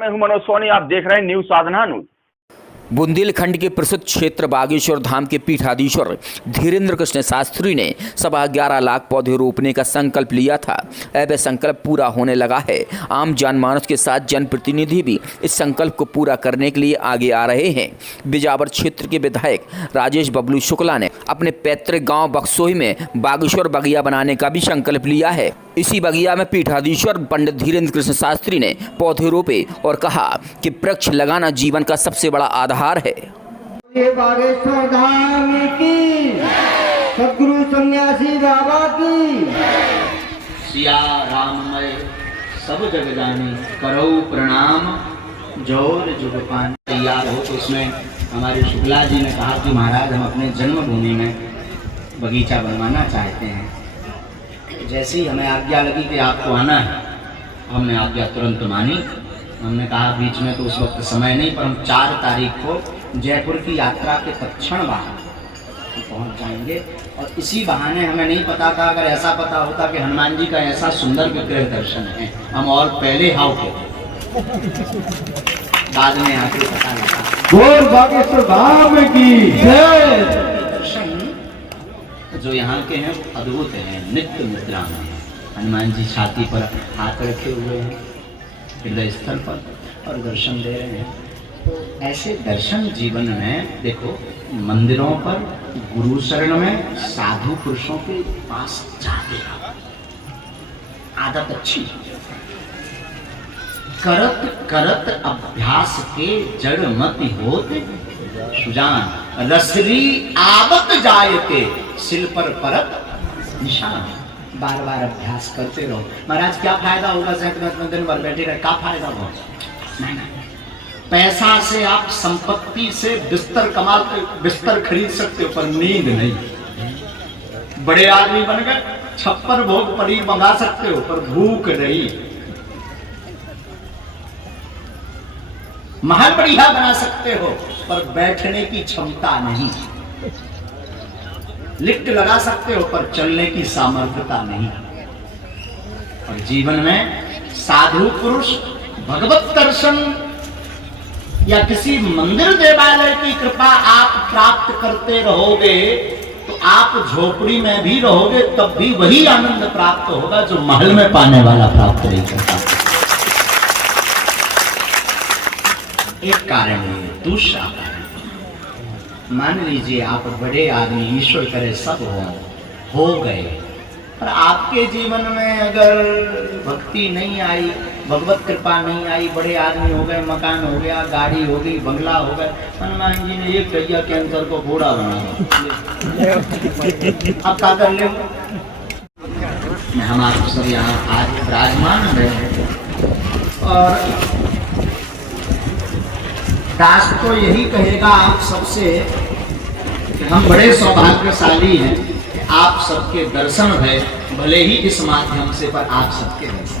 मैं हूं मनोज सोनी, आप देख रहे हैं न्यूज साधना न्यूज। बुंदेलखंड के प्रसिद्ध क्षेत्र बागेश्वर धाम के पीठाधीश्वर धीरेन्द्र कृष्ण शास्त्री ने 11.25 लाख पौधे रोपने का संकल्प लिया था। अब संकल्प पूरा होने लगा है। आम जनमानस के साथ जनप्रतिनिधि भी इस संकल्प को पूरा करने के लिए आगे आ रहे हैं। बिजावर क्षेत्र के विधायक राजेश बबलू शुक्ला ने अपने पैतृक गांव बक्सोही में बागेश्वर बगिया बनाने का भी संकल्प लिया है। इसी बगिया में पीठाधीश्वर पंडित धीरेन्द्र कृष्ण शास्त्री ने पौधे रोपे और कहा कि वृक्ष लगाना जीवन का सबसे बड़ा आधार है। बागेश्वर धाम की, सदगुरु सन्यासी बाबा की। सिया राममय सब जग जानी, करो प्रणाम जोर जुग पान। तैयार हो तो उसमें हमारे शुक्ला जी ने कहा कि महाराज हम अपने जन्मभूमि में बगीचा बनवाना चाहते हैं। जैसे ही हमें आज्ञा लगी कि आपको आना है, हमने आज्ञा तुरंत मानी। हमने कहा बीच में तो उस वक्त समय नहीं, पर हम 4 तारीख को जयपुर की यात्रा के तत्क्षण बाद पहुंच जाएंगे। और इसी बहाने हमें नहीं पता था, अगर ऐसा पता होता कि हनुमान जी का ऐसा सुंदर विग्रह दर्शन है, हम और पहले हाउ के बाद में आके पता लगा। बोल बागेश्वर धाम की जय। दर्शन जो यहाँ के हैं वो अद्भुत हैं, नित्य मुद्रा में। हनुमान जी छाती पर हाथ रखे हुए हैं, हृदय स्थल पर, और दर्शन दे रहे हैं। तो ऐसे दर्शन जीवन में देखो, मंदिरों पर गुरु शरण में साधु पुरुषों के पास जाते रहो, आदत अच्छी। करत करत अभ्यास के जड़ मत होते सुजान, रसरी आबत जायते सिल पर परत निशान। बार बार अभ्यास करते रहो। महाराज क्या फायदा होगा दिन भर बैठे रहे, क्या फायदा होगा? नहीं नहीं, पैसा से आप संपत्ति से बिस्तर कमा के बिस्तर खरीद सकते हो, पर नींद नहीं। बड़े आदमी बन गए, 56 भोग पनीर मंगा सकते हो, पर भूख नहीं। महल बढ़िया बना सकते हो, पर बैठने की क्षमता नहीं। लिफ्ट लगा सकते हो, पर चलने की सामर्थ्यता नहीं। और जीवन में साधु पुरुष भगवत दर्शन या किसी मंदिर देवालय की कृपा आप प्राप्त करते रहोगे, तो आप झोपड़ी में भी रहोगे तब भी वही आनंद प्राप्त होगा जो महल में पाने वाला प्राप्त नहीं करता। एक कारण है। दूसरा कारण, मान लीजिए आप बड़े आदमी, ईश्वर करे सब हो गए, पर आपके जीवन में अगर भक्ति नहीं आई, भगवत कृपा नहीं आई, बड़े आदमी हो गए, मकान हो गया, गाड़ी हो गई, बंगला हो गया, हनुमान जी ने एक गैया कैंसर को घोड़ा बनाया, अब क्या कर ले? हम आप सब यहाँ आज विराजमान हैं, और दास तो यही कहेगा आप सबसे कि हम बड़े सौभाग्यशाली हैं कि आप सबके दर्शन है, भले ही इस माध्यम से, पर आप सबके दर्शन।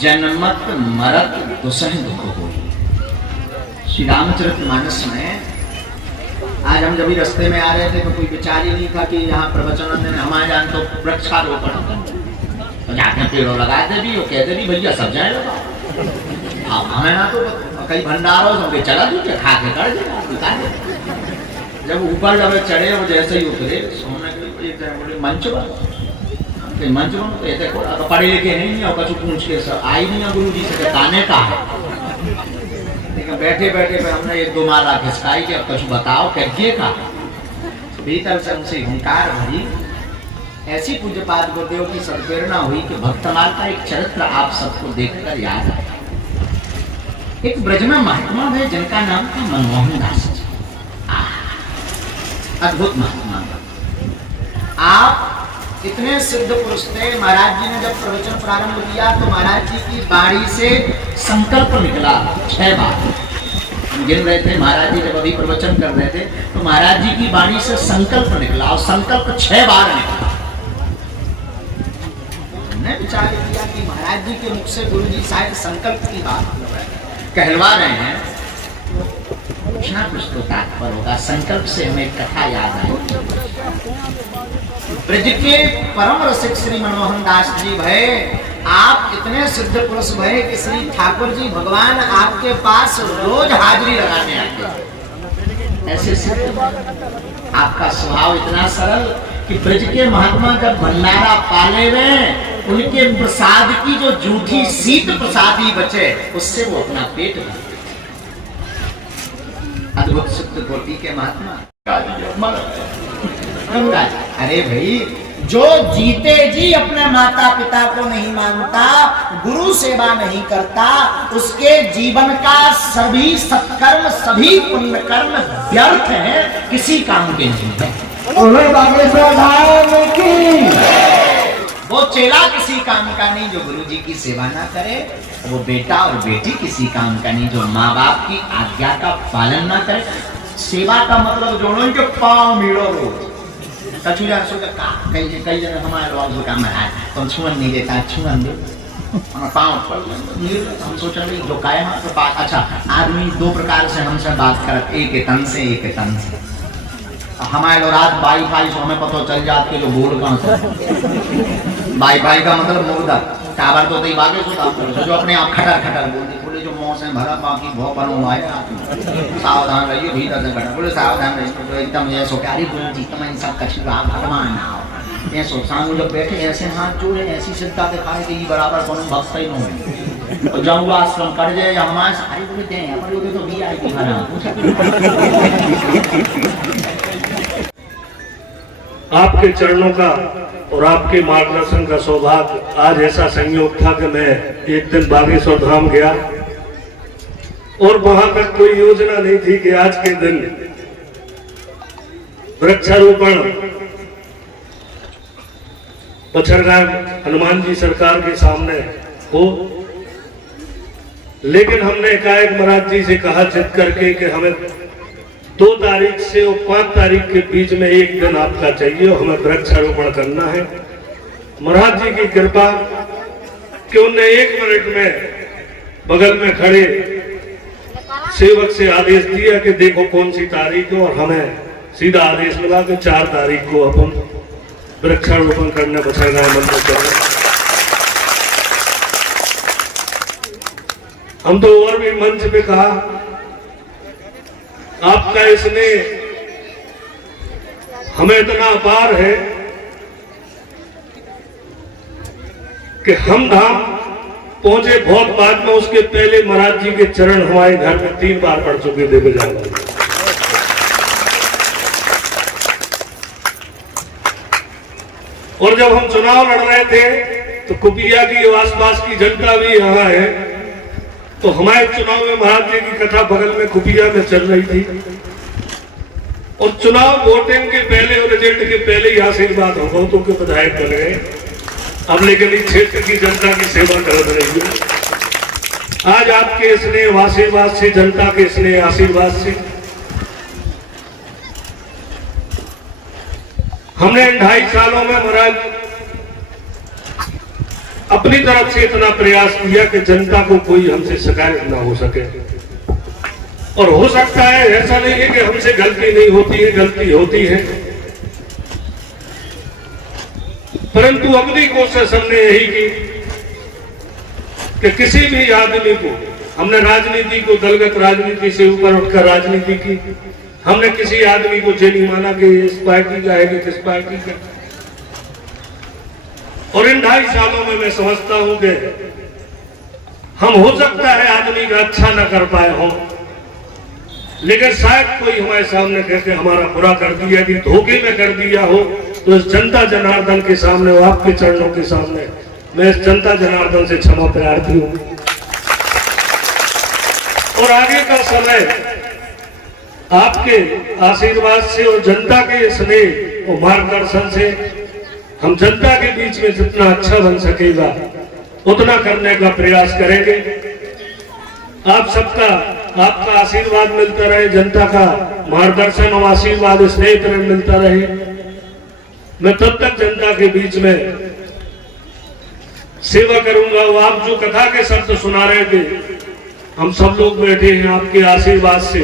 जन्मत मरत दुसह दुख हो। श्री रामचरितमानस में आज हम जब भी रास्ते में आ रहे थे तो कोई विचार ही नहीं था कि यहाँ प्रवचन में हमारे जान तो वृक्षारोपण तो जाके पेड़ों लगाते भी, वो कहते भी भैया सब जाए लगा। अब हमें ना तो कई भंडारों से चला दीजिए, खा के कर दिखा दे। जब ऊपर जब चढ़े, वो जैसे ही उतरे, सोने के मंच बन, मंच बन कहते तो पढ़े लिखे नहीं, और कछु पूछ के सर आई नहीं गुरु जी से ताने का है। लेकिन बैठे बैठे पे हमने 1-2 माला खिसकाई कि अब कछु बताओ कैसे का। भीतर से उनसे हुंकार भरी। ऐसी पूज्यपाद गुरुदेव की सदप्रेरणा हुई कि भक्तमाल का एक चरित्र आप सबको देखकर याद आया। एक ब्रज में महात्मा है जिनका नाम था मनमोहन दास जी। अद्भुत महात्मा। आप इतने सिद्ध पुरुष थे। महाराज जी ने जब प्रवचन प्रारंभ किया तो महाराज जी की बाणी से संकल्प निकला 6 बार। गिन रहे थे महाराज जी जब अभी प्रवचन कर रहे थे, तो महाराज जी की बाणी से संकल्प निकला, और संकल्प 6 बार निकला। हमने विचार किया कि महाराज जी के मुख से गुरु जी शायद संकल्प की बात कहलवा रहे हैं, कुछ ना कुछ तो तात्पर्य होगा। संकल्प से हमें कथा याद आई। ब्रज के परम रसिक श्री मनमोहन दास जी भय, आप इतने सिद्ध पुरुष भय कि श्री ठाकुर जी भगवान आपके पास रोज हाजिरी लगाने आते। ऐसे सिद्ध, आपका स्वभाव इतना सरल कि ब्रज के महात्मा जब भंडारा पाले में उनके प्रसाद की जो जूठी शीत प्रसादी बचे उससे वो अपना पेट भरते। अद्भुत सिद्ध कोटि के महात्मा। अरे भाई, जो जीते जी अपने माता पिता को नहीं मानता, गुरु सेवा नहीं करता, उसके जीवन का सभी सत्कर्म सभी पुण्य कर्म व्यर्थ है, किसी काम के नहीं है। बागेश्वर धाम की। वो चेला किसी काम का नहीं जो गुरु जी की सेवा ना करे, वो बेटा और बेटी किसी काम का नहीं जो माँ बाप की आज्ञा का पालन ना करे। सेवा का मतलब जोड़ो के पाँव मिलो रोज कछु जा सो का कई जन हमारे लोग का महाराज तुम छुअन नहीं देता, छुअन दो पाँव पर। हम सोच रहे जो कायम तो बात। अच्छा, आदमी दो प्रकार से हमसे बात करते, एक तन से एक तन से। हमारे लोग रात वाईफाई से हमें पता चल जात के जो बोल कौन सा वाईफाई का मतलब मुर्दा टावर तो तई बागे जो अपने आप खटर खटर बोलती, बोले जो मौसम भरा बाकी बहुत बनो आए, सावधान रहिए भीतर से घटा, बोले सावधान रहिए तो एकदम ये सो प्यारी बोल जी तुम सब कछुआ भगवान आओ ये सो सांग जब बैठे ऐसे हाथ जोड़े ऐसी सिद्धता दिखाए कि ये बराबर कोनो भक्त ही नहीं और जब आश्रम कर जाए हमारे सारे बोलते हैं अपन लोग तो वीआईपी भरा। आपके चरणों का और आपके मार्गदर्शन का सौभाग्य आज ऐसा संयोग था कि मैं एक दिन बागेश्वर धाम गया और वहां तक कोई योजना नहीं थी कि आज के दिन वृक्षारोपण पचरगांव हनुमान जी सरकार के सामने हो, लेकिन हमने एकाएक महाराज जी से कहा जिद करके कि हमें 2 तारीख से और 5 तारीख के बीच में एक दिन आपका चाहिए और हमें वृक्षारोपण करना है। महाराज जी की कृपा कि उन्हें 1 मिनट में बगल में खड़े सेवक से आदेश दिया कि देखो कौन सी तारीख है और हमें सीधा आदेश मिला कि 4 तारीख को अपन वृक्षारोपण करने बचाना मंदिर चले। हम तो और भी मंच पे कहा आपका इसने हमें इतना अपार है कि हम धाम पहुंचे बहुत बाद में, उसके पहले महाराज जी के चरण हमारे घर में 3 बार पड़ चुके थे बजाय। और जब हम चुनाव लड़ रहे थे तो कुपिया की आसपास की जनता भी यहाँ है, तो हमारे चुनाव में महाराज जी की कथा बगल में कुपिया में चल रही थी और चुनाव वोटिंग के पहले और रिजल्ट के पहले ही आशीर्वाद हो बहुतों के विधायक बन गए। अब लेकिन इस क्षेत्र की जनता की सेवा कर रही है। आज आपके स्नेह आशीर्वाद से, जनता के स्नेह आशीर्वाद से हमने 2.5 सालों में महाराज अपनी तरफ से इतना प्रयास किया कि जनता को कोई हमसे शिकायत ना हो सके। और हो सकता है, ऐसा नहीं है कि हमसे गलती नहीं होती है, गलती होती है, परंतु अपनी कोशिश हमने यही की कि किसी भी आदमी को, हमने राजनीति को दलगत राजनीति से ऊपर उठकर राजनीति की, हमने किसी आदमी को ये नहीं माना कि इस पार्टी का है कि किस पार्टी का। और इन 2.5 सालों में मैं समझता हूं कि हम हो सकता है आदमी का अच्छा ना कर पाए हों, लेकिन शायद कोई हमारे सामने कहते हमारा बुरा कर दिया, यदि धोखे में कर दिया हो तो इस जनता जनार्दन के सामने, आपके चरणों के सामने मैं इस जनता जनार्दन से क्षमा प्रार्थी हूं। और आगे का समय आपके आशीर्वाद से और जनता के स्नेह और मार्गदर्शन से हम जनता के बीच में जितना अच्छा बन सकेगा उतना करने का प्रयास करेंगे। आप सबका, आपका आशीर्वाद मिलता रहे, जनता का मार्गदर्शन और आशीर्वाद स्नेह प्रेम मिलता रहे। मैं तब तक जनता के बीच में सेवा करूंगा। वो आप जो कथा के शब्द सुना रहे थे, हम सब लोग बैठे हैं आपके आशीर्वाद से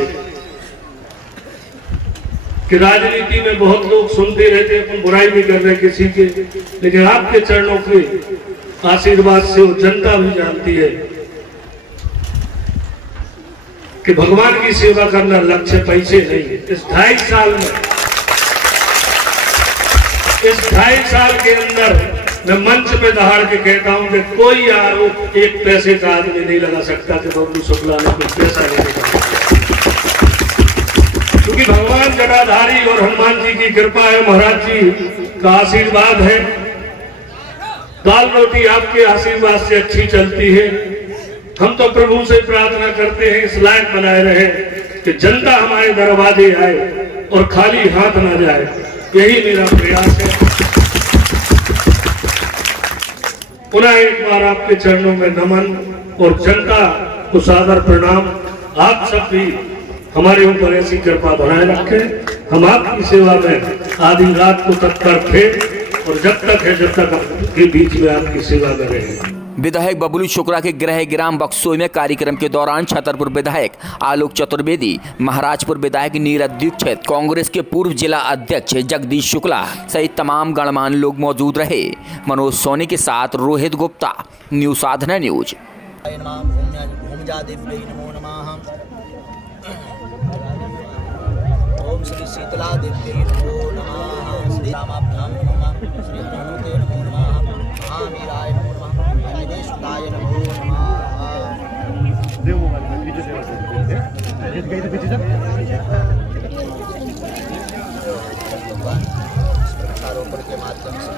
कि राजनीति में बहुत लोग सुनते रहते हैं, अपन बुराई नहीं कर रहे किसी के, लेकिन आपके चरणों के आशीर्वाद से वो जनता भी जानती है कि भगवान की सेवा करना लक्ष्य पैसे नहीं। इस 2.5 साल में, इस 2.5 साल के अंदर मैं मंच पे दहाड़ के कहता हूं कि कोई आरोप एक पैसे का आदमी नहीं लगा सकता कि बबलू शुक्ला ने कुछ पैसा नहीं निकाला, क्योंकि भगवान जटाधारी और हनुमान जी की कृपा है, महाराज जी का आशीर्वाद है। दाल रोटी आपके आशीर्वाद से अच्छी चलती है। हम तो प्रभु से प्रार्थना करते हैं इस लायक बनाए रहे कि जनता हमारे दरवाजे आए और खाली हाथ ना जाए, यही मेरा प्रयास है। पुनः एक बार आपके चरणों में नमन और जनता को सादर प्रणाम। आप सब भी हमारे ऊपर ऐसी कृपा बनाए रखें। हम आपकी सेवा में आधी रात को तत्पर थे और जब तक है जब तक आपके बीच में आपकी सेवा में रहेंगे। विधायक बबलू शुक्ला के गृह ग्राम बक्सोई में कार्यक्रम के दौरान छतरपुर विधायक आलोक चतुर्वेदी, महाराजपुर विधायक नीरज दीक्षित, कांग्रेस के पूर्व जिला अध्यक्ष जगदीश शुक्ला सहित तमाम गणमान्य लोग मौजूद रहे। मनोज सोनी के साथ रोहित गुप्ता, न्यूज साधना न्यूज। ओम श्री शीतला देवी नमो नमः, श्री रामाभ्याम नमः, श्री हनुमते नमो नमः, महावीराय नमो नमः, विदेशुताय नमो नमः। वृक्षारोपण के माध्यम से